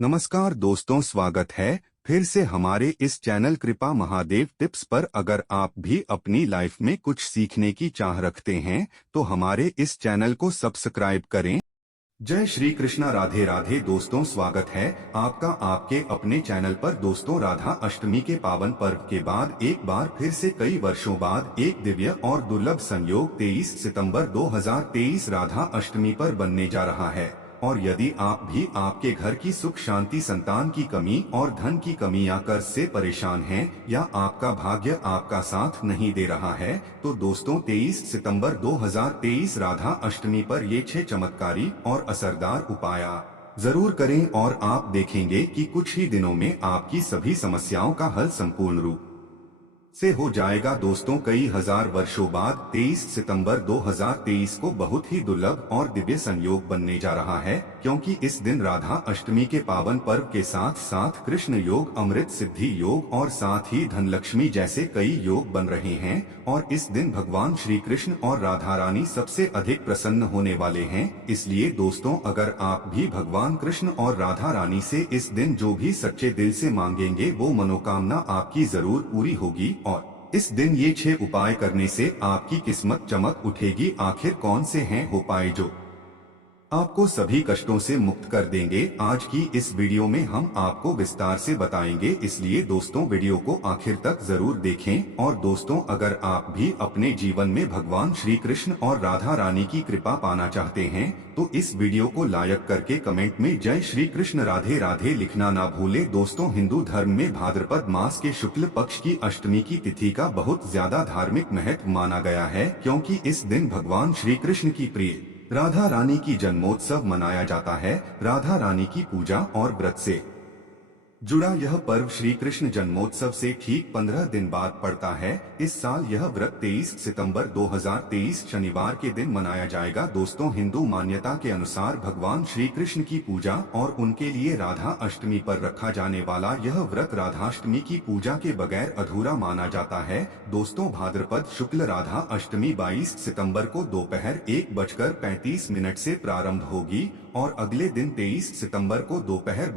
नमस्कार दोस्तों, स्वागत है फिर से हमारे इस चैनल कृपा महादेव टिप्स पर। अगर आप भी अपनी लाइफ में कुछ सीखने की चाह रखते हैं तो हमारे इस चैनल को सब्सक्राइब करें। जय श्री कृष्णा, राधे राधे। दोस्तों, स्वागत है आपका आपके अपने चैनल पर। दोस्तों, राधा अष्टमी के पावन पर्व के बाद एक बार फिर से कई वर्षों बाद एक दिव्य और दुर्लभ संयोग 23 सितंबर 2023 राधा अष्टमी पर बनने जा रहा है। और यदि आप भी आपके घर की सुख शांति, संतान की कमी और धन की कमी या कर्ज से परेशान हैं, या आपका भाग्य आपका साथ नहीं दे रहा है, तो दोस्तों 23 सितंबर 2023 राधा अष्टमी पर ये 6 चमत्कारी और असरदार उपाय जरूर करें और आप देखेंगे कि कुछ ही दिनों में आपकी सभी समस्याओं का हल संपूर्ण रूप से हो जाएगा। दोस्तों, कई हजार वर्षों बाद 23 सितंबर 2023 को बहुत ही दुर्लभ और दिव्य संयोग बनने जा रहा है, क्योंकि इस दिन राधा अष्टमी के पावन पर्व के साथ साथ कृष्ण योग, अमृत सिद्धि योग और साथ ही धनलक्ष्मी जैसे कई योग बन रहे हैं। और इस दिन भगवान श्री कृष्ण और राधा रानी सबसे अधिक प्रसन्न होने वाले हैं। इसलिए दोस्तों, अगर आप भी भगवान कृष्ण और राधा रानी से इस दिन जो भी सच्चे दिल से मांगेंगे वो मनोकामना आपकी जरूर पूरी होगी। और इस दिन ये 6 उपाय करने से आपकी किस्मत चमक उठेगी। आखिर कौन से हैं उपाय जो आपको सभी कष्टों से मुक्त कर देंगे? आज की इस वीडियो में हम आपको विस्तार से बताएंगे, इसलिए दोस्तों वीडियो को आखिर तक जरूर देखें। और दोस्तों, अगर आप भी अपने जीवन में भगवान श्री कृष्ण और राधा रानी की कृपा पाना चाहते हैं तो इस वीडियो को लाइक करके कमेंट में जय श्री कृष्ण राधे राधे लिखना ना भूले। दोस्तों, हिंदू धर्म में भाद्रपद मास के शुक्ल पक्ष की अष्टमी की तिथि का बहुत ज्यादा धार्मिक महत्व माना गया है, क्योंकि इस दिन भगवान श्री कृष्ण की प्रिय राधा रानी की जन्मोत्सव मनाया जाता है। राधा रानी की पूजा और व्रत से जुड़ा यह पर्व श्री कृष्ण जन्मोत्सव से ठीक 15 दिन बाद पड़ता है। इस साल यह व्रत 23 सितंबर 2023 शनिवार के दिन मनाया जाएगा। दोस्तों, हिंदू मान्यता के अनुसार भगवान श्री कृष्ण की पूजा और उनके लिए राधा अष्टमी पर रखा जाने वाला यह व्रत राधाष्टमी की पूजा के बगैर अधूरा माना जाता है। दोस्तों, भाद्रपद शुक्ल राधा अष्टमी 22 सितम्बर को दोपहर 1:35 से प्रारंभ होगी और अगले दिन 23 सितम्बर को दोपहर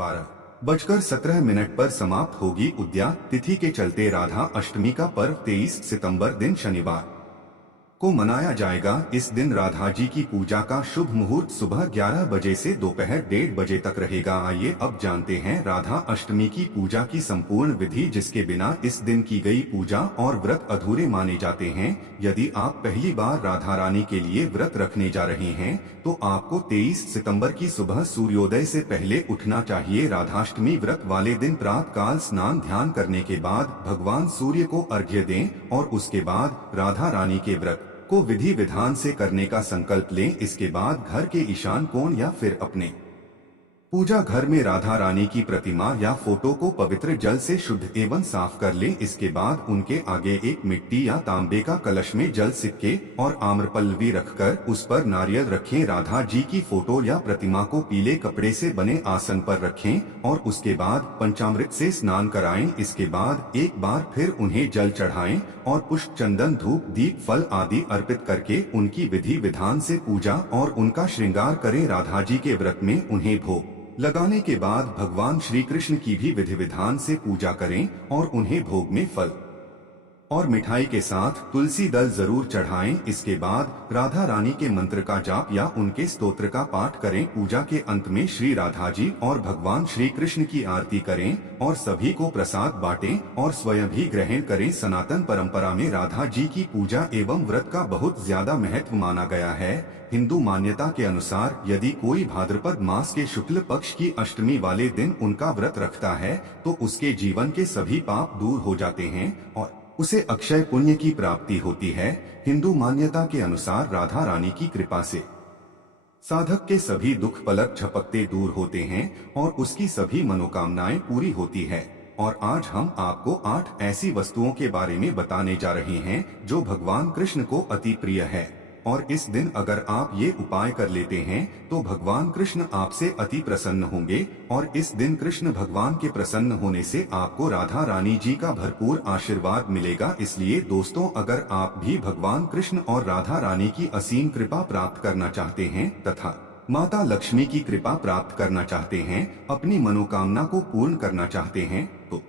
12:17 पर समाप्त होगी। उद्या तिथि के चलते राधा अष्टमी का पर्व 23 सितंबर दिन शनिवार को मनाया जाएगा। इस दिन राधा जी की पूजा का शुभ मुहूर्त सुबह 11 बजे से दोपहर 1:30 बजे तक रहेगा। आइए अब जानते हैं राधा अष्टमी की पूजा की संपूर्ण विधि, जिसके बिना इस दिन की गई पूजा और व्रत अधूरे माने जाते हैं। यदि आप पहली बार राधा रानी के लिए व्रत रखने जा रहे हैं तो आपको 23 सितंबर की सुबह सूर्योदय से पहले उठना चाहिए। राधाष्टमी व्रत वाले दिन प्रातः काल स्नान ध्यान करने के बाद भगवान सूर्य को अर्घ्य दें और उसके बाद राधा रानी के व्रत को विधि विधान से करने का संकल्प लें। इसके बाद घर के ईशान कोण या फिर अपने पूजा घर में राधा रानी की प्रतिमा या फोटो को पवित्र जल से शुद्ध एवं साफ कर लें। इसके बाद उनके आगे एक मिट्टी या तांबे का कलश में जल, सिक्के और आम्रपल्लवी रखकर उस पर नारियल रखें। राधा जी की फोटो या प्रतिमा को पीले कपड़े से बने आसन पर रखें और उसके बाद पंचामृत से स्नान कराएं। इसके बाद एक बार फिर उन्हें जल चढ़ाएं और पुष्प, चंदन, धूप, दीप, फल आदि अर्पित करके उनकी विधि विधान से पूजा और उनका श्रृंगार करें। राधा जी के व्रत में उन्हें भोग लगाने के बाद भगवान श्री कृष्ण की भी विधि विधान से पूजा करें और उन्हें भोग में फल और मिठाई के साथ तुलसी दल जरूर चढ़ाएं। इसके बाद राधा रानी के मंत्र का जाप या उनके स्तोत्र का पाठ करें। पूजा के अंत में श्री राधा जी और भगवान श्री कृष्ण की आरती करें और सभी को प्रसाद बांटें और स्वयं भी ग्रहण करें। सनातन परंपरा में राधा जी की पूजा एवं व्रत का बहुत ज्यादा महत्व माना गया है। हिंदू मान्यता के अनुसार यदि कोई भाद्रपद मास के शुक्ल पक्ष की अष्टमी वाले दिन उनका व्रत रखता है तो उसके जीवन के सभी पाप दूर हो जाते हैं और उसे अक्षय पुण्य की प्राप्ति होती है। हिंदू मान्यता के अनुसार राधा रानी की कृपा से साधक के सभी दुख पलक झपकते दूर होते हैं और उसकी सभी मनोकामनाएं पूरी होती है। और आज हम आपको 8 ऐसी वस्तुओं के बारे में बताने जा रहे हैं जो भगवान कृष्ण को अति प्रिय है। और इस दिन अगर आप ये उपाय कर लेते हैं तो भगवान कृष्ण आपसे अति प्रसन्न होंगे। और इस दिन कृष्ण भगवान के प्रसन्न होने से आपको राधा रानी जी का भरपूर आशीर्वाद मिलेगा। इसलिए दोस्तों, अगर आप भी भगवान कृष्ण और राधा रानी की असीम कृपा प्राप्त करना चाहते हैं तथा माता लक्ष्मी की कृपा प्राप्त करना चाहते हैं, अपनी मनोकामना को पूर्ण करना चाहते हैं तो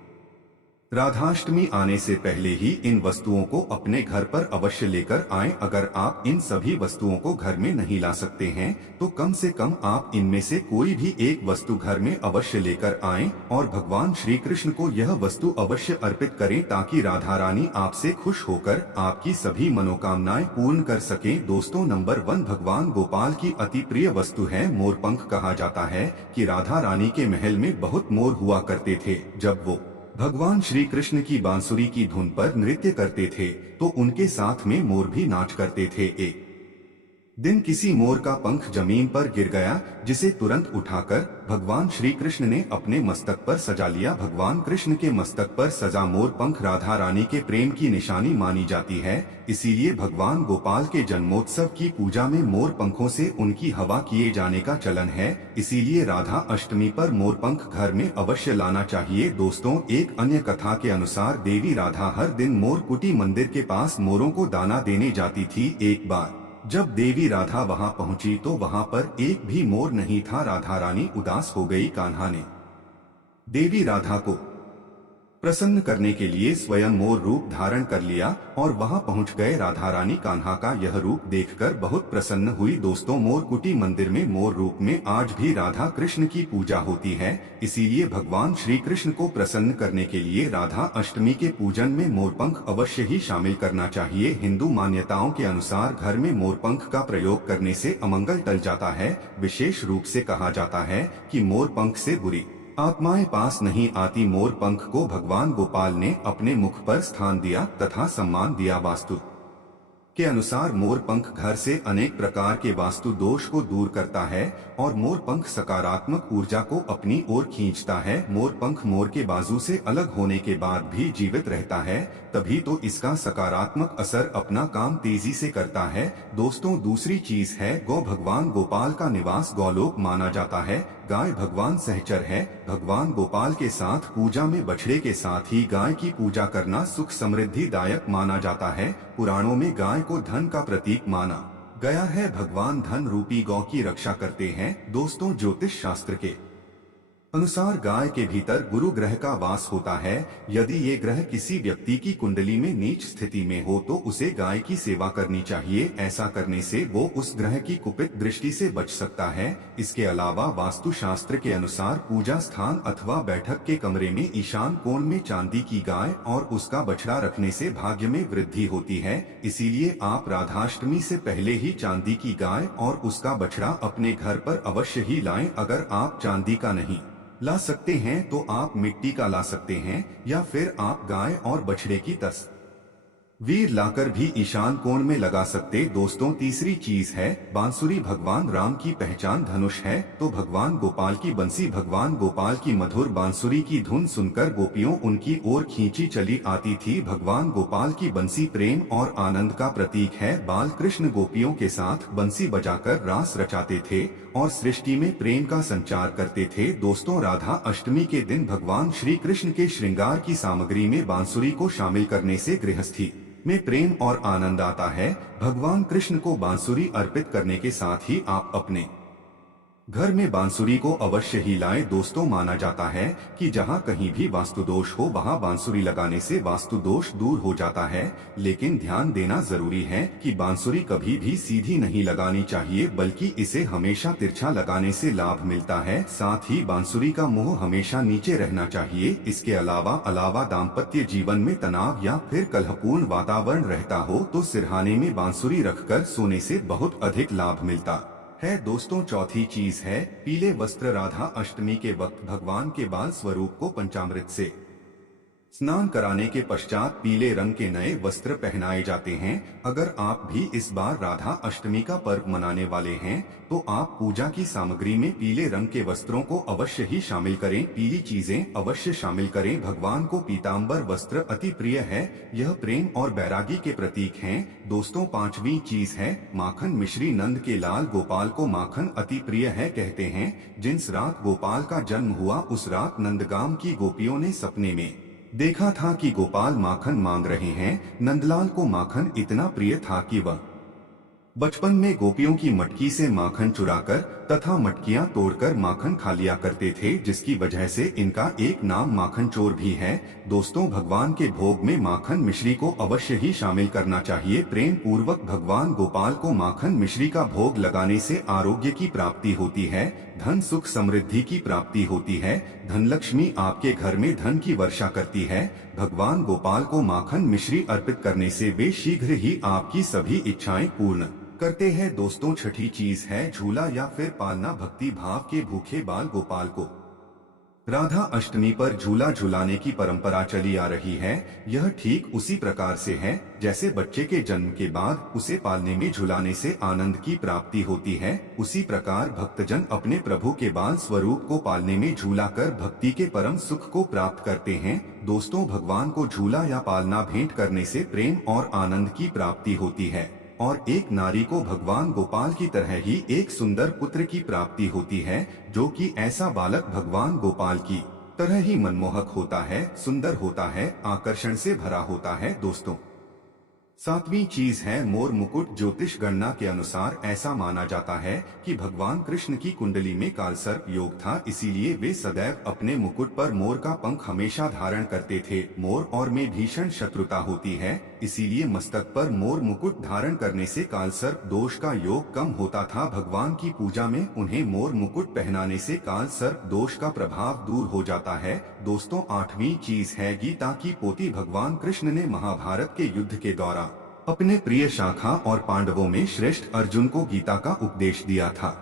राधाष्टमी आने से पहले ही इन वस्तुओं को अपने घर पर अवश्य लेकर आएं। अगर आप इन सभी वस्तुओं को घर में नहीं ला सकते हैं तो कम से कम आप इनमें से कोई भी एक वस्तु घर में अवश्य लेकर आएं और भगवान श्री कृष्ण को यह वस्तु अवश्य अर्पित करें ताकि राधा रानी आपसे खुश होकर आपकी सभी मनोकामनाएं पूर्ण कर सकें। दोस्तों, नंबर 1 भगवान गोपाल की अति प्रिय वस्तु है मोरपंख। कहा जाता है कि राधा रानी के महल में बहुत मोर हुआ करते थे। जब वो भगवान श्री कृष्ण की बांसुरी की धुन पर नृत्य करते थे तो उनके साथ में मोर भी नाच करते थे। एक दिन किसी मोर का पंख जमीन पर गिर गया, जिसे तुरंत उठाकर भगवान श्री कृष्ण ने अपने मस्तक पर सजा लिया। भगवान कृष्ण के मस्तक पर सजा मोर पंख राधा रानी के प्रेम की निशानी मानी जाती है। इसीलिए भगवान गोपाल के जन्मोत्सव की पूजा में मोर पंखों से उनकी हवा किए जाने का चलन है। इसीलिए राधा अष्टमी पर मोर पंख घर में अवश्य लाना चाहिए। दोस्तों, एक अन्य कथा के अनुसार देवी राधा हर दिन मोर कुटी मंदिर के पास मोरों को दाना देने जाती थी। एक बार जब देवी राधा वहां पहुंची तो वहां पर एक भी मोर नहीं था। राधा रानी उदास हो गई। कान्हा ने देवी राधा को प्रसन्न करने के लिए स्वयं मोर रूप धारण कर लिया और वहां पहुंच गए। राधा रानी कान्हा का यह रूप देखकर बहुत प्रसन्न हुई। दोस्तों, मोर कुटी मंदिर में मोर रूप में आज भी राधा कृष्ण की पूजा होती है। इसीलिए भगवान श्री कृष्ण को प्रसन्न करने के लिए राधा अष्टमी के पूजन में मोरपंख अवश्य ही शामिल करना चाहिए। हिंदू मान्यताओं के अनुसार घर में मोरपंख का प्रयोग करने से अमंगल टल जाता है। विशेष रूप से कहा जाता है कि मोरपंख से बुरी आत्माएं पास नहीं आती। मोर पंख को भगवान गोपाल ने अपने मुख पर स्थान दिया तथा सम्मान दिया। वास्तु के अनुसार मोर पंख घर से अनेक प्रकार के वास्तु दोष को दूर करता है और मोर पंख सकारात्मक ऊर्जा को अपनी ओर खींचता है। मोर पंख मोर के बाजू से अलग होने के बाद भी जीवित रहता है, तभी तो इसका सकारात्मक असर अपना काम तेजी से करता है। दोस्तों, दूसरी चीज है गौ। भगवान गोपाल का निवास गौलोक माना जाता है। गाय भगवान सहचर है। भगवान गोपाल के साथ पूजा में बछड़े के साथ ही गाय की पूजा करना सुख समृद्धि दायक माना जाता है। पुराणों में गाय को धन का प्रतीक माना गया है। भगवान धन रूपी गौ की रक्षा करते हैं। दोस्तों, ज्योतिष शास्त्र के अनुसार गाय के भीतर गुरु ग्रह का वास होता है। यदि ये ग्रह किसी व्यक्ति की कुंडली में नीच स्थिति में हो तो उसे गाय की सेवा करनी चाहिए। ऐसा करने से वो उस ग्रह की कुपित दृष्टि से बच सकता है। इसके अलावा वास्तु शास्त्र के अनुसार पूजा स्थान अथवा बैठक के कमरे में ईशान कोण में चांदी की गाय और उसका बछड़ा रखने से भाग्य में वृद्धि होती है। इसीलिए आप राधाष्टमी से पहले ही चांदी की गाय और उसका बछड़ा अपने घर पर अवश्य ही लाएं। अगर आप चांदी का नहीं ला सकते हैं तो आप मिट्टी का ला सकते हैं या फिर आप गाय और बछड़े की तस्वीर लाकर भी ईशान कोण में लगा सकते। दोस्तों, तीसरी चीज है बांसुरी। भगवान राम की पहचान धनुष है तो भगवान गोपाल की बंसी। भगवान गोपाल की मधुर बांसुरी की धुन सुनकर गोपियों उनकी ओर खींची चली आती थी। भगवान गोपाल की बंसी प्रेम और आनंद का प्रतीक है। बाल कृष्ण गोपियों के साथ बंसी बजाकर रास रचाते थे और सृष्टि में प्रेम का संचार करते थे। दोस्तों, राधा अष्टमी के दिन भगवान श्री कृष्ण के श्रृंगार की सामग्री में बांसुरी को शामिल करने से गृहस्थी में प्रेम और आनंद आता है। भगवान कृष्ण को बांसुरी अर्पित करने के साथ ही आप अपने घर में बांसुरी को अवश्य ही लाएं। दोस्तों, माना जाता है कि जहां कहीं भी वास्तु दोष हो वहां बांसुरी लगाने से वास्तु दोष दूर हो जाता है। लेकिन ध्यान देना जरूरी है कि बांसुरी कभी भी सीधी नहीं लगानी चाहिए, बल्कि इसे हमेशा तिरछा लगाने से लाभ मिलता है। साथ ही बांसुरी का मुंह हमेशा नीचे रहना चाहिए। इसके अलावा दाम्पत्य जीवन में तनाव या फिर कलहपूर्ण वातावरण रहता हो तो सिरहाने में बांसुरी रखकर सोने से बहुत अधिक लाभ मिलता है। दोस्तों, चौथी चीज है पीले वस्त्र। राधा अष्टमी के वक्त भगवान के बाल स्वरूप को पंचामृत से स्नान कराने के पश्चात पीले रंग के नए वस्त्र पहनाए जाते हैं। अगर आप भी इस बार राधा अष्टमी का पर्व मनाने वाले हैं तो आप पूजा की सामग्री में पीले रंग के वस्त्रों को अवश्य ही शामिल करें। पीली चीजें अवश्य शामिल करें। भगवान को पीतांबर वस्त्र अति प्रिय है। यह प्रेम और बैरागी के प्रतीक हैं। दोस्तों, पांचवी चीज है माखन मिश्री। नंद के लाल गोपाल को माखन अति प्रिय है। कहते हैं जिस रात गोपाल का जन्म हुआ उस रात नंदगाम की गोपियों ने सपने में देखा था कि गोपाल माखन मांग रहे हैं। नंदलाल को माखन इतना प्रिय था कि वह बचपन में गोपियों की मटकी से माखन चुराकर तथा मटकियां तोड़कर माखन खा लिया करते थे, जिसकी वजह से इनका एक नाम माखन चोर भी है। दोस्तों, भगवान के भोग में माखन मिश्री को अवश्य ही शामिल करना चाहिए। प्रेम पूर्वक भगवान गोपाल को माखन मिश्री का भोग लगाने से आरोग्य की प्राप्ति होती है, धन सुख समृद्धि की प्राप्ति होती है, धनलक्ष्मी आपके घर में धन की वर्षा करती है। भगवान गोपाल को माखन मिश्री अर्पित करने से वे शीघ्र ही आपकी सभी इच्छाएं पूर्ण करते हैं। दोस्तों, छठी चीज है झूला या फिर पालना। भक्ति भाव के भूखे बाल गोपाल को राधा अष्टमी पर झूला झुलाने की परंपरा चली आ रही है। यह ठीक उसी प्रकार से है जैसे बच्चे के जन्म के बाद उसे पालने में झुलाने से आनंद की प्राप्ति होती है, उसी प्रकार भक्तजन अपने प्रभु के बाल स्वरूप को पालने में झूला कर भक्ति के परम सुख को प्राप्त करते हैं। दोस्तों, भगवान को झूला या पालना भेंट करने से प्रेम और आनंद की प्राप्ति होती है और एक नारी को भगवान गोपाल की तरह ही एक सुंदर पुत्र की प्राप्ति होती है, जो कि ऐसा बालक भगवान गोपाल की तरह ही मनमोहक होता है, सुंदर होता है, आकर्षण से भरा होता है। दोस्तों, सातवीं चीज है मोर मुकुट। ज्योतिष गणना के अनुसार ऐसा माना जाता है कि भगवान कृष्ण की कुंडली में कालसर्प योग था, इसीलिए वे सदैव अपने मुकुट पर मोर का पंख हमेशा धारण करते थे। मोर और में भीषण शत्रुता होती है, इसीलिए मस्तक पर मोर मुकुट धारण करने से कालसर्प दोष का योग कम होता था। भगवान की पूजा में उन्हें मोर मुकुट पहनाने से कालसर्प दोष का प्रभाव दूर हो जाता है। दोस्तों, आठवीं चीज है गीता की पोथी। भगवान कृष्ण ने महाभारत के युद्ध के दौरान अपने प्रिय शाखा और पांडवों में श्रेष्ठ अर्जुन को गीता का उपदेश दिया था।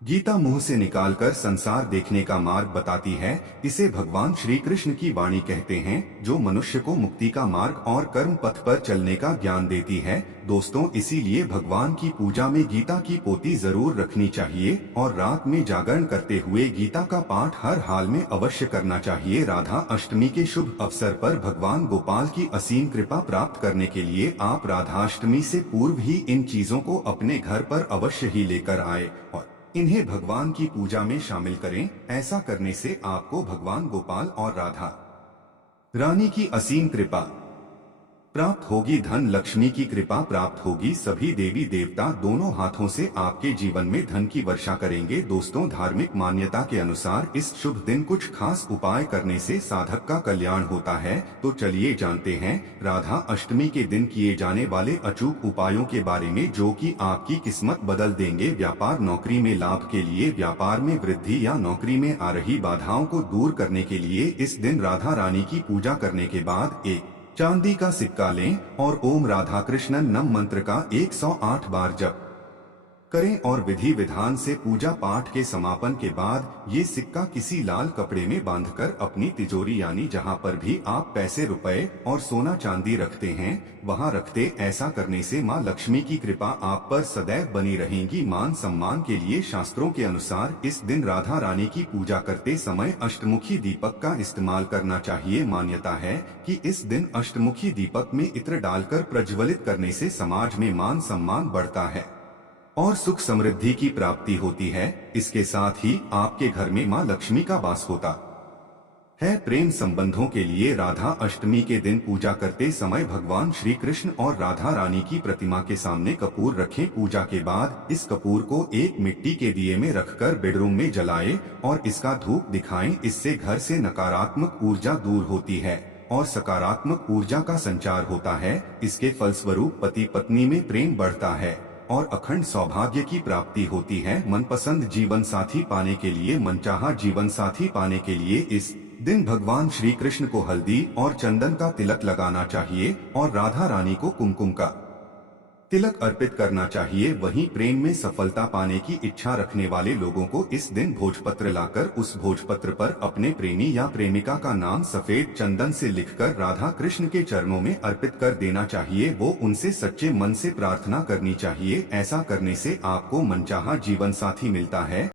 गीता मुंह से निकालकर संसार देखने का मार्ग बताती है। इसे भगवान श्री कृष्ण की वाणी कहते हैं, जो मनुष्य को मुक्ति का मार्ग और कर्म पथ पर चलने का ज्ञान देती है। दोस्तों, इसीलिए भगवान की पूजा में गीता की पोथी जरूर रखनी चाहिए और रात में जागरण करते हुए गीता का पाठ हर हाल में अवश्य करना चाहिए। राधा अष्टमी के शुभ अवसर पर भगवान गोपाल की असीम कृपा प्राप्त करने के लिए आप राधाष्टमी से पूर्व ही इन चीजों को अपने घर पर अवश्य ही लेकर आए और इन्हें भगवान की पूजा में शामिल करें। ऐसा करने से आपको भगवान गोपाल और राधा रानी की असीम कृपा प्राप्त होगी, धन लक्ष्मी की कृपा प्राप्त होगी। सभी देवी देवता दोनों हाथों से आपके जीवन में धन की वर्षा करेंगे। दोस्तों, धार्मिक मान्यता के अनुसार इस शुभ दिन कुछ खास उपाय करने से साधक का कल्याण होता है। तो चलिए जानते हैं राधा अष्टमी के दिन किए जाने वाले अचूक उपायों के बारे में, जो कि आपकी किस्मत बदल देंगे। व्यापार नौकरी में लाभ के लिए, व्यापार में वृद्धि या नौकरी में आ रही बाधाओं को दूर करने के लिए इस दिन राधा रानी की पूजा करने के बाद एक चांदी का सिक्का लें और ओम राधा कृष्णन नम मंत्र का 108 बार जप करें और विधि विधान से पूजा पाठ के समापन के बाद ये सिक्का किसी लाल कपड़े में बांधकर अपनी तिजोरी यानी जहां पर भी आप पैसे रुपए और सोना चांदी रखते हैं वहां रखते। ऐसा करने से मां लक्ष्मी की कृपा आप पर सदैव बनी रहेगी। मान सम्मान के लिए शास्त्रों के अनुसार इस दिन राधा रानी की पूजा करते समय अष्टमुखी दीपक का इस्तेमाल करना चाहिए। मान्यता है कि इस दिन अष्टमुखी दीपक में इत्र डालकर प्रज्वलित करने से समाज में मान सम्मान बढ़ता है और सुख समृद्धि की प्राप्ति होती है। इसके साथ ही आपके घर में मां लक्ष्मी का वास होता है। प्रेम संबंधों के लिए राधा अष्टमी के दिन पूजा करते समय भगवान श्री कृष्ण और राधा रानी की प्रतिमा के सामने कपूर रखें। पूजा के बाद इस कपूर को एक मिट्टी के दिए में रखकर बेडरूम में जलाएं और इसका धूप दिखाएं। इससे घर से नकारात्मक ऊर्जा दूर होती है और सकारात्मक ऊर्जा का संचार होता है। इसके फलस्वरूप पति पत्नी में प्रेम बढ़ता है और अखंड सौभाग्य की प्राप्ति होती है। मनपसंद जीवन साथी पाने के लिए, मनचाहा जीवन साथी पाने के लिए इस दिन भगवान श्री कृष्ण को हल्दी और चंदन का तिलक लगाना चाहिए और राधा रानी को कुमकुम का तिलक अर्पित करना चाहिए। वहीं प्रेम में सफलता पाने की इच्छा रखने वाले लोगों को इस दिन भोजपत्र लाकर उस भोजपत्र पर अपने प्रेमी या प्रेमिका का नाम सफेद चंदन से लिखकर राधा कृष्ण के चरणों में अर्पित कर देना चाहिए। वो उनसे सच्चे मन से प्रार्थना करनी चाहिए। ऐसा करने से आपको मनचाहा जीवन साथी मिलता है।